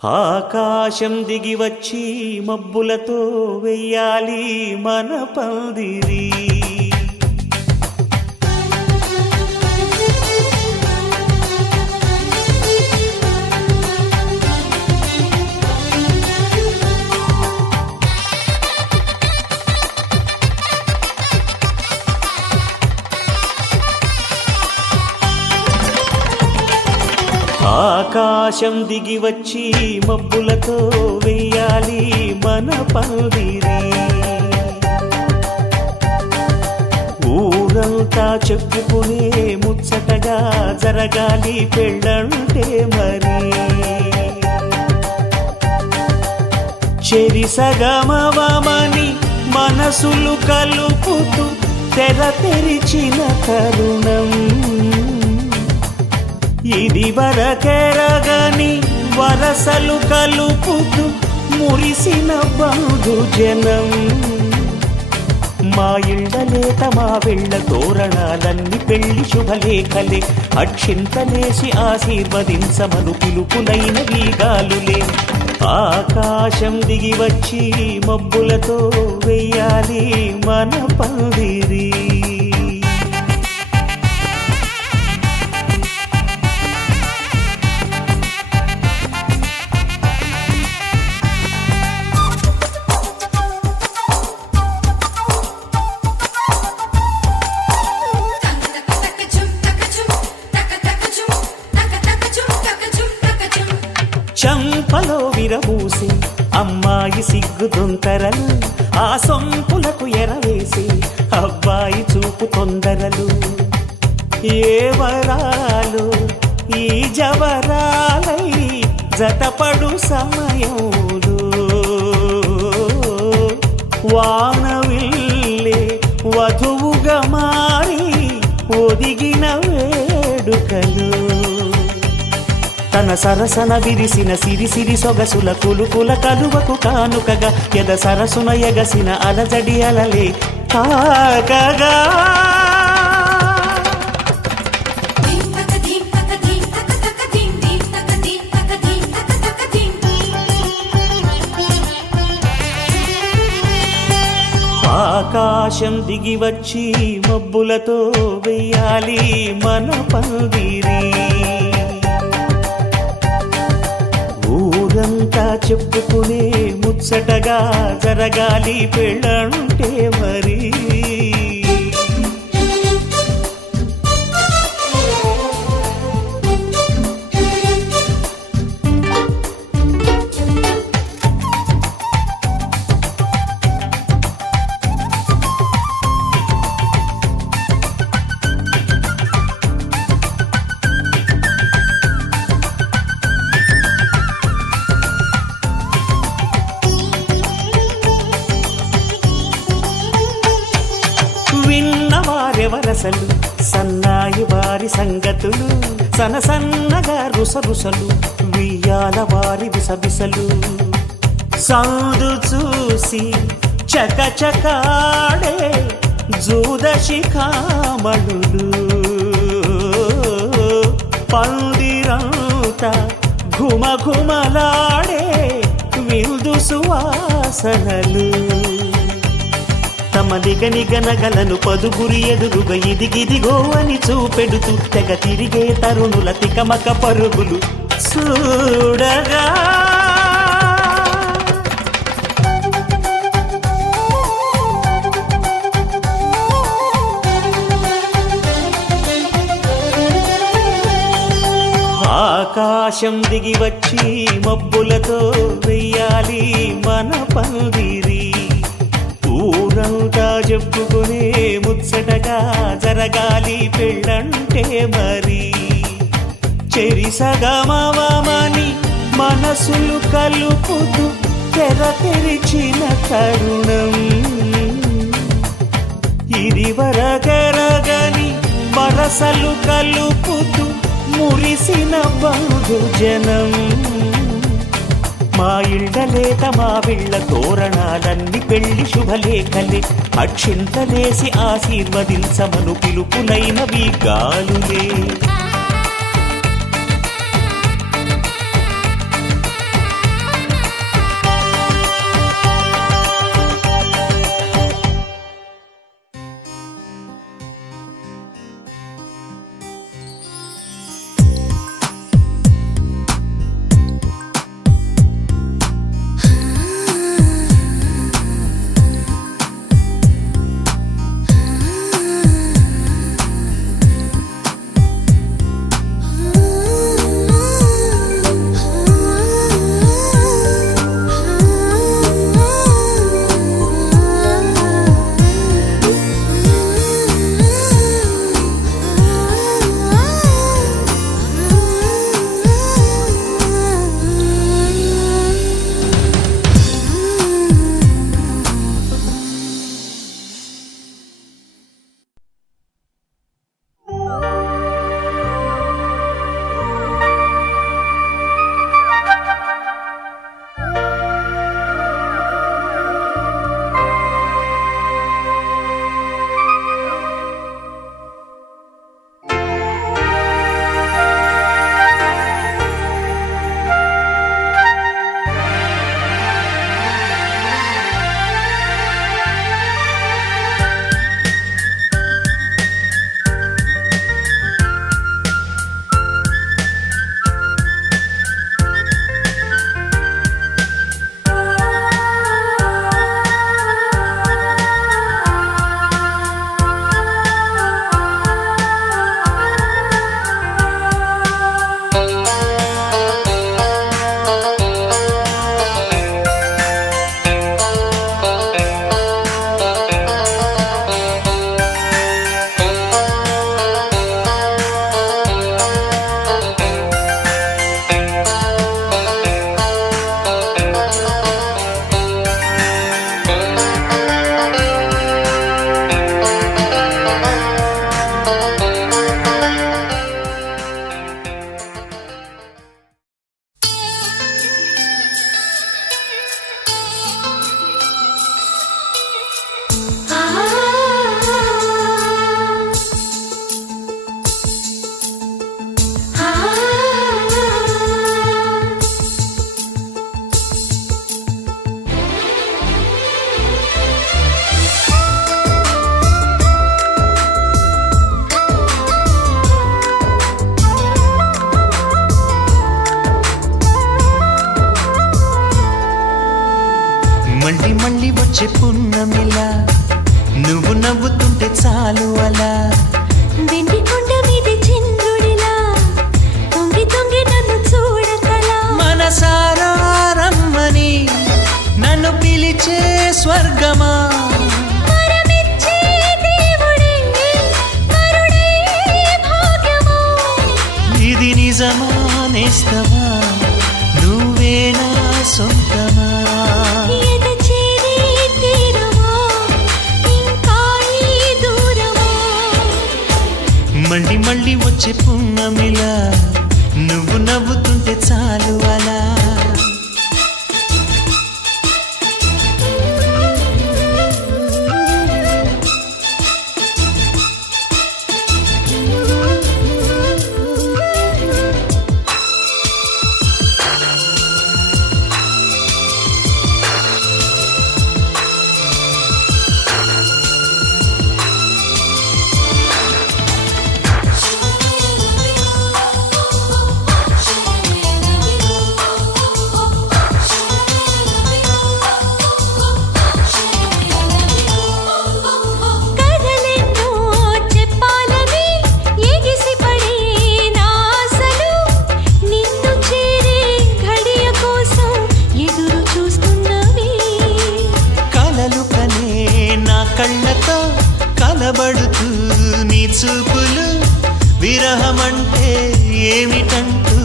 ఆకాశం దిగి వచ్చి మబ్బులతో వెయ్యాలి మన పందిరి. ఆకాశం దిగి వచ్చి మబ్బులతో వెయ్యాలి మన పందిరి. ఊరంతా చెప్పుకునే ముచ్చటగా జరగాలి పెళ్ళంటే మరి. చెరిసగమవమని మనసులు కలుపుతూ తెర తెరిచిన తరుణం ఇది వరకెరగని వరసలు కలుపుతూ మురిసిన బంధుజనం. మా ఇళ్ళలేత మా వెళ్ళ తోరణాలన్నీ పెళ్లి శుభలేఖలే. అక్షింతలేసి ఆశీర్వదించమను పిలుపులైన వీగాలులే. ఆకాశం దిగి వచ్చి మబ్బులతో వెయ్యాలి మన పందిరి. చంపలో విరబూసి అమ్మాయి సిగ్గు దొంతరలు, ఆ సొంపులకు ఎరవేసి అబ్బాయి చూపు తొందరలు. ఏ వరాలు ఈ జవరాలై జతపడు సమయంలో వానవిల్లే వధువుగా మారి ఒదిగిన వేడుకలు. తన సరసన విరిసిన సిరిసిరి సొగసుల కులుకుల కలువకు కానుకగా ఎద సరసున ఎగసిన అలజడి అలలే తాకగా. ఆకాశం దిగి వచ్చి మబ్బులతో వెయ్యాలి మన పందిరి. ఊరంతా చెప్పుకునే ముచ్చటగా జరగాలి పెళ్ళంటే మరి. విన్నవారెవరసలు సన్నాయి వారి సంగతులు, సనసన్నగా రుసరుసలు వియ్యాల వారి విసబిసలు. సౌదు చూసి చకచకాడే జూదశిఖామణులు, పందిరంతా ఘుమఘుమలాడే విందు సువాసనలు. తమ నిగనిగనగలను పదుగురి ఎదురుగా ఇదిగిదిగో అని చూపెడుతూ తెగ తిరిగే తరుణుల తికమక పరుగులు చూడగా. ఆకాశం దిగి వచ్చి మబ్బులతో వెయ్యాలి మన పందిరి. ఊరంతా చెప్పుకునే ముచ్చటగా జరగాలి పెళ్ళంటే మరి. చెరిసగమవమని మనసులు కలుపుతూ తెర తెరిచిన తరుణం ఇది వరకెరగని వరసలు కలుపుతూ మురిసిన బంధుజనం. మా ఇళ్ళలేత మా వీళ్ళ తోరణాలన్నీ పెళ్లి శుభలేఖలే. అక్షింతలేసి ఆశీర్వదించమను పిలుపులైన వీగాలులే. మళ్ళీ మళ్ళీ వచ్చే పున్నమిలా నువ్వు నవ్వుతుంటే చాలు అలా వెండి కొండ మీద చంద్రుడిలా తొంగి తొంగి నన్ను చూడకలా మనసారా రమ్మని నన్ను పిలిచే స్వర్గమా వరమిచ్చే దేవుడే కరుణే భాగ్యమా ఇది నిజమా నేస్తమా నువ్వేనా సొంతమా ఎద చేరి తీరమా ఇంకా ఈ దూరమా మళ్ళీ మళ్ళీ వచ్చే పున్నమిలా నువ్వు నవ్వుతుంటే చాలు అలా కథలెన్నో చెప్పాలని ఎగిసిపడే నా ఆశలు నిన్ను చేరే ఘడియ కోసం ఎదురు చూస్తున్నవి కలలు కనే నా కళ్ళతో కలబడుతూ నీ చూపులు విరహమంటే ఏమిటంటూ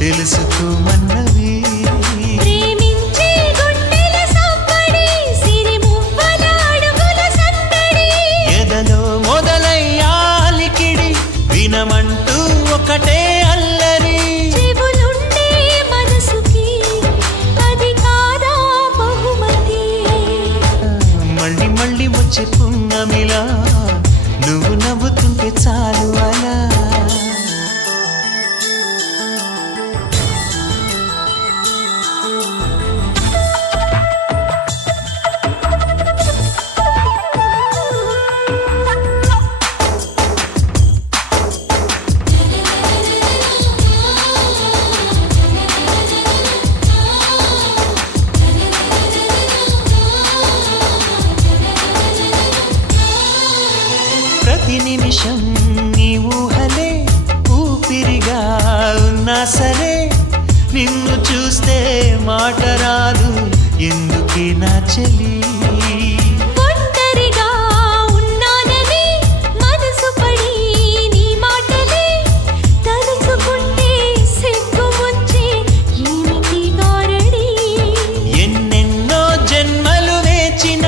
తెలుసుకోమన్నవి ప్రేమించే గుండెల సవ్వడి సిరిమువ్వల అడుగుల సందడి ఎదలో మొదలయ్యాలికిడి వినమంటూ ఒకటే అల్లరి చెవులుండే మనసుకి అది కాదా బహుమతి మళ్ళీ మళ్ళీ వచ్చే పున్నమిలా నువ్వు నవ్వుతుంటే చాలు అలా ప్రతి నిమిషం నీ ఊహలే ఊపిరిగా ఉన్నా సరే నిన్ను చూస్తే మాట రాదు ఎందుకే నా చెలి ఒంటరిగా ఉన్నానని మనసు పడి నీ మాటలే తలుచుకుంటే సిగ్గు ముంచి ఏమిటి గారడి ఎన్నెన్నో జన్మలు వేచిన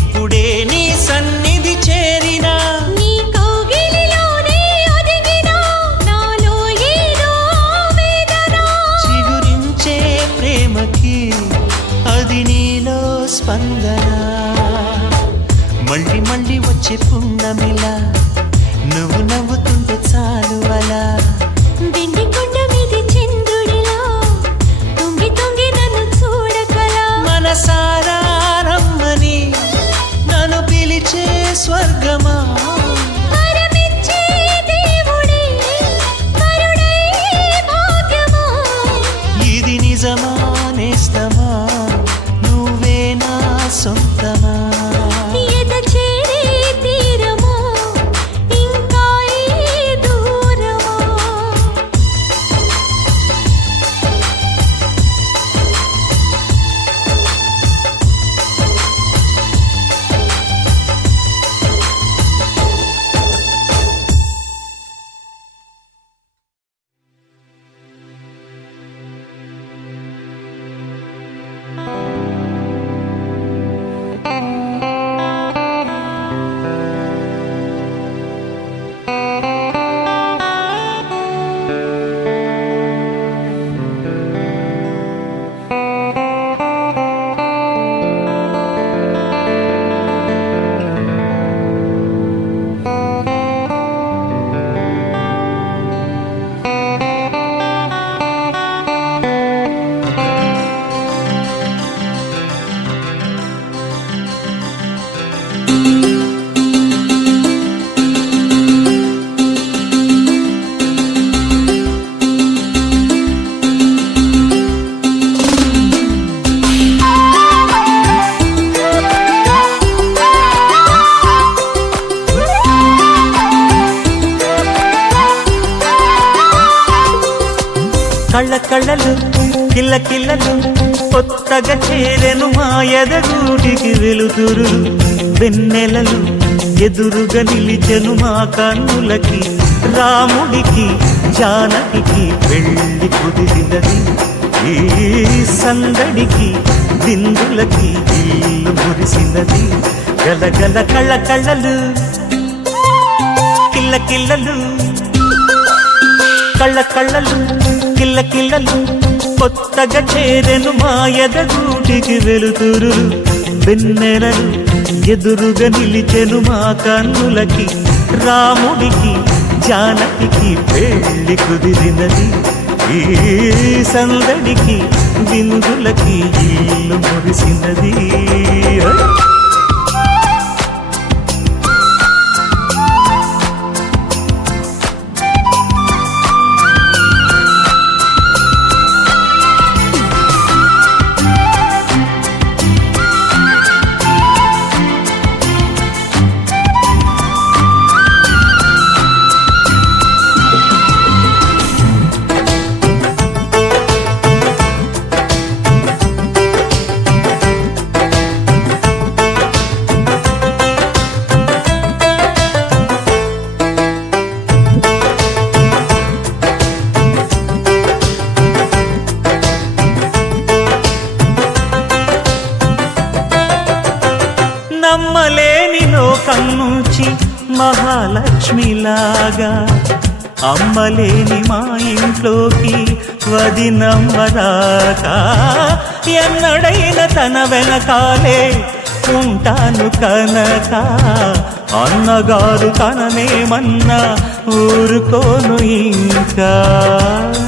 ఇప్పుడే నీ సన్నిధి చేరినా నీ కౌగిలిలోనే ఒదిగినా నాలో ఏదో వేదన చిగురించే ప్రేమకి అది నీలో స్పందన మళ్ళీ మళ్ళీ వచ్చే పున్నమిలా నువ్వు నవ్వుతుంటే చాలు అలా వెండి కొండ మీద చంద్రుడిలా తొంగి తొంగి నన్ను చూడకలా మనసారా రమ్మని నన్ను పిలిచే స్వర్గమా వరమిచ్చే దేవుడే కరుణే భాగ్యమా ఇది నిజమా నేస్తమా నువ్వేనా సొంతమా ఎద చేరి తీరమా ఇంకా ఈ దూరమా కళ్ళ కళ్ళలు కిల్ల కిల్లలు కొత్తగా చేరెను మా ఎదగూటికి వెలుతురు వెన్నెలలు ఎదురుగా నిలిచెను మా కన్నులకి రాముడికి జానకి పెళ్లి కుదిరినది ఈ సందడికి విందులకి ఇల్లు మురిసినది గలగల కళ్ళ కళ్ళలు కిల్ల కిల్లలు కళ్ళ కళ్ళలు కిల్ల కిల్లలు కొత్తగా చేరెను మా ఎదగూటికి వెలుతురు వెన్నెలలు ఎదురుగా నిలిచెను మా కన్నులకి రాముడికి జానకి పెళ్లి కుదిరినది ఈ సందడికి విందులకి ఇల్లు మురిసినది నమ్మలేని లోకం నుంచి మహాలక్ష్మిలాగా అమ్మలేని మా ఇంట్లోకి వదినమ్మరాకా ఎన్నడైన తన వెనకాలే ఉంటాను కనక అన్నగారు తననేమన్నా ఊరుకోను ఇంకా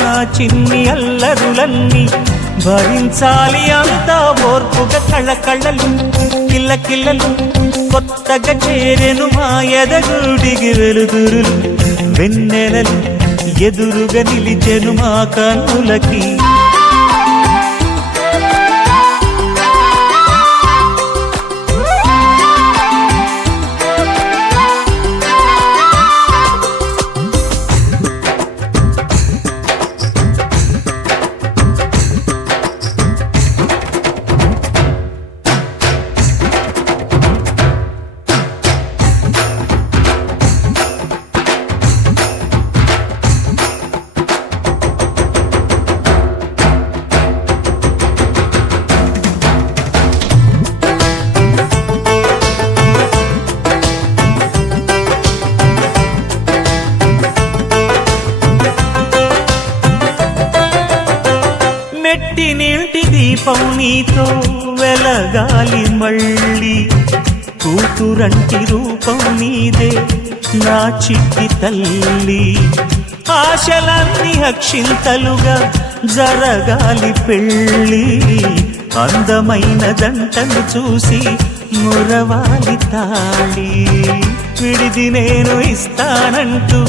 నా చిన్ని అల్లరులన్నీ భరించాలి అంతా ఓర్పుగా కళ్ళ కళ్ళలు కిల్ల కిల్లలు కొత్తగా చేరెను మా ఎదగూడికి వెలుతురులు వెన్నెలలు ఎదురుగా నిలిచెను మా కన్నులకి మెట్టి నీటి దీపం నీతో వెలగాలి మళ్ళీ కూతురంటి రూపం నీదే నా చిట్టి తల్లి ఆశలన్నీ అక్షింతలుగా జరగాలి పెళ్ళి అందమైన జంటను చూసి మురవాలి తాళి విడిది నేను ఇస్తానంటూ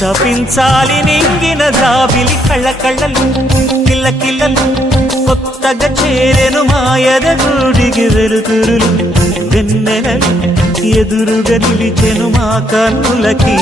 తపించాలి నింగిన జాబిలి కళ్ళ కళ్ళలు కిల్ల కిల్లలు కొత్తగా చేరెను మా ఎదగూడికి వెలుతురులు వెన్నెలలు ఎదురుగా నిలిచెను మా కన్నులకి